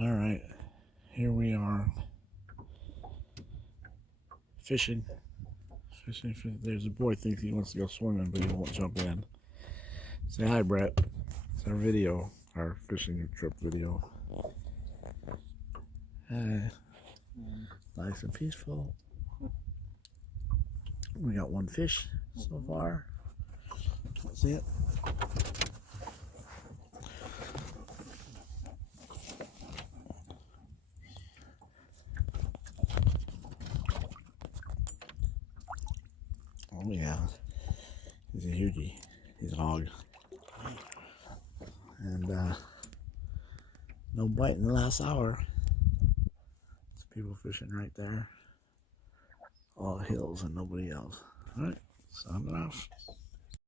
All right, here we are fishing. There's a boy thinks he wants to go swimming, but he won't jump in. Say hi, Brett. It's our video, our fishing trip video. Nice and peaceful. We got one fish so far. That's it. Oh yeah, he's a hugie. He's a hog. And no bite in the last hour. There's people fishing right there. All hills and nobody else. All right, signing off.